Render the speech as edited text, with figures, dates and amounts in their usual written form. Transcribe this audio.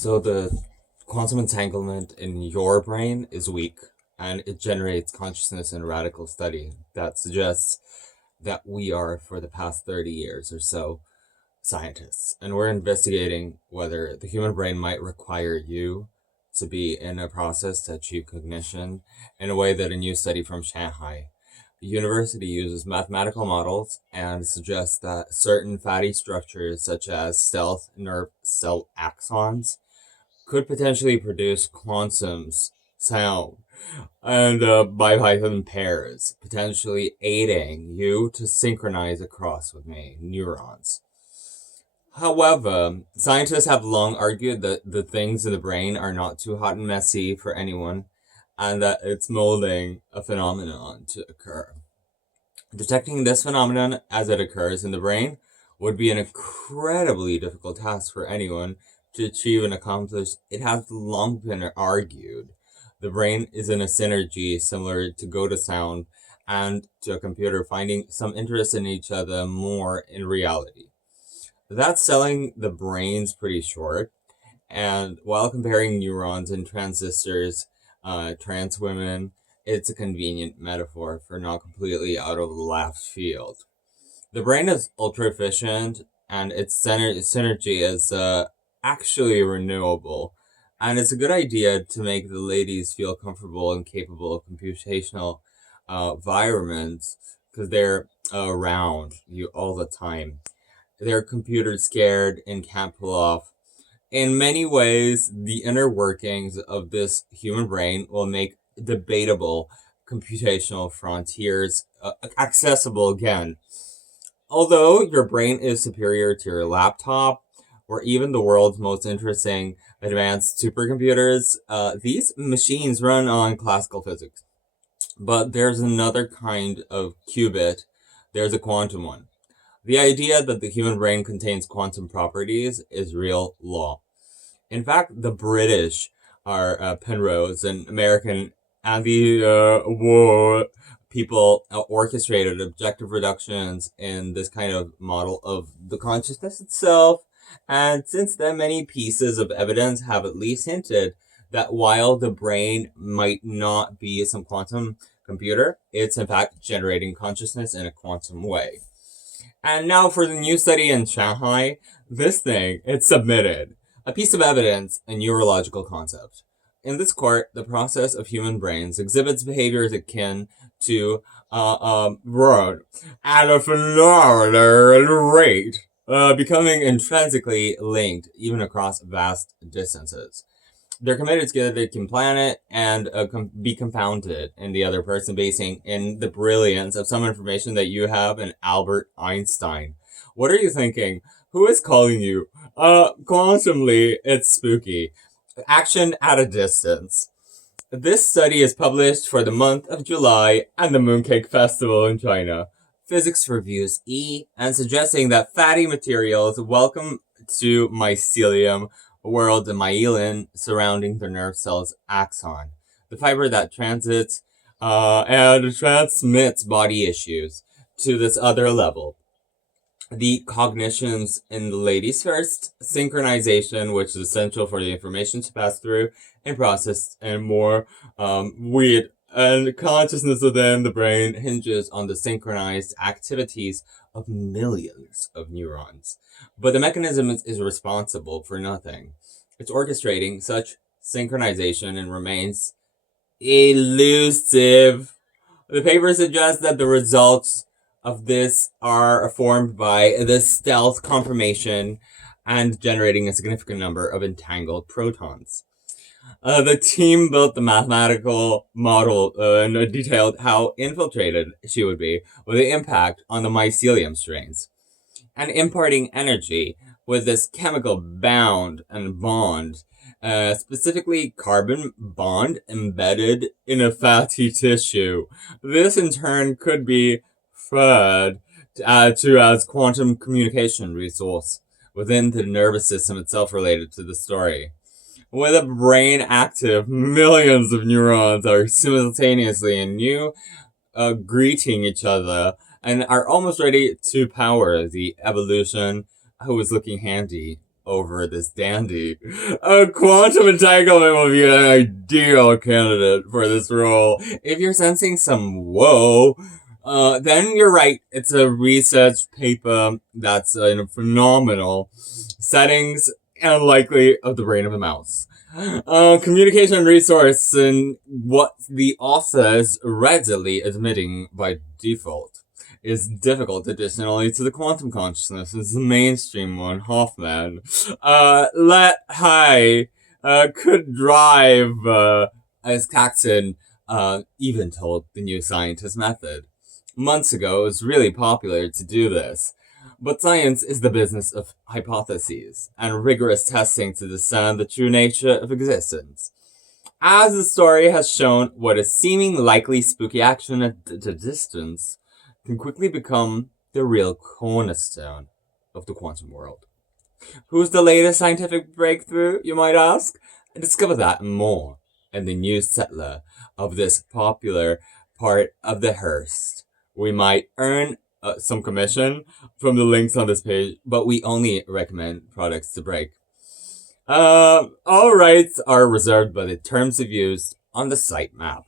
So the quantum entanglement in your brain is weak, and it generates consciousness in a radical study that suggests that we are, for the past 30 years or so, scientists. And we're investigating whether the human brain might require you to be in a process to achieve cognition in a way that a new study from Shanghai University uses mathematical models and suggests that certain fatty structures, such as stealth nerve cell axons, could potentially produce quantums sound and by Python pairs, potentially aiding you to synchronize across with me neurons. However, scientists have long argued that the things in the brain are not too hot and messy for anyone, and that it's molding a phenomenon to occur. Detecting this phenomenon as it occurs in the brain would be an incredibly difficult task for anyone to achieve and accomplish. It has long been argued the brain is in a synergy similar to go to sound and to a computer finding some interest in each other more in reality. That's selling the brains pretty short. And while comparing neurons and transistors, trans women, it's a convenient metaphor for not completely out of left field. The brain is ultra efficient, and its synergy is actually renewable. And it's a good idea to make the ladies feel comfortable and capable of computational environments because they're around you all the time. They're computer scared and can't pull off. In many ways, the inner workings of this human brain will make debatable computational frontiers accessible again. Although your brain is superior to your laptop, or even the world's most interesting advanced supercomputers, these machines run on classical physics. But there's another kind of qubit, there's a quantum one. The idea that the human brain contains quantum properties is real law. In fact, the British are Penrose and American anti-war people orchestrated objective reductions in this kind of model of the consciousness itself. And since then, many pieces of evidence have at least hinted that while the brain might not be some quantum computer, it's in fact generating consciousness in a quantum way. And now for the new study in Shanghai, it's submitted. A piece of evidence, a neurological concept. In this court, the process of human brains exhibits behaviors akin to road at a phenomenal rate, becoming intrinsically linked even across vast distances. They're committed together, they can plan it and be compounded in the other person, basing in the brilliance of some information that you have in Albert Einstein. What are you thinking? Who is calling you? Quantumly, it's spooky. Action at a distance. This study is published for the month of July and the Mooncake Festival in China. Physics Reviews E, and suggesting that fatty materials welcome to mycelium world, the myelin surrounding the nerve cell's axon, the fiber that transits and transmits body issues to this other level. The cognitions in the ladies first, synchronization, which is essential for the information to pass through and process, and more weird. And consciousness within the brain hinges on the synchronized activities of millions of neurons. But the mechanism is responsible for nothing. It's orchestrating such synchronization and remains elusive. The paper suggests that the results of this are formed by the stealth conformation and generating a significant number of entangled protons. The team built the mathematical model and detailed how infiltrated she would be with the impact on the mycelium strains, and imparting energy with this chemical bound and bond, specifically carbon bond embedded in a fatty tissue. This in turn could be fed to as quantum communication resource within the nervous system itself related to the story. With a brain active, millions of neurons are simultaneously in you, greeting each other, and are almost ready to power the evolution who is looking handy over this dandy. A quantum entanglement will be an ideal candidate for this role. If you're sensing some whoa, then you're right. It's a research paper that's in phenomenal settings and likely of the brain of a mouse. Communication resource and what the author is readily admitting by default is difficult additionally to the quantum consciousness is the mainstream one, Hoffman. Let High, could drive, as Caxton, even told the New Scientist method. Months ago, it was really popular to do this. But science is the business of hypotheses and rigorous testing to discern the true nature of existence. As the story has shown, what is seeming likely spooky action at a distance can quickly become the real cornerstone of the quantum world. Who's the latest scientific breakthrough, you might ask? Discover that and more in the new settler of this popular part of the Hearst. We might earn some commission from the links on this page, but we only recommend products to break. All rights are reserved by the terms of use on the sitemap.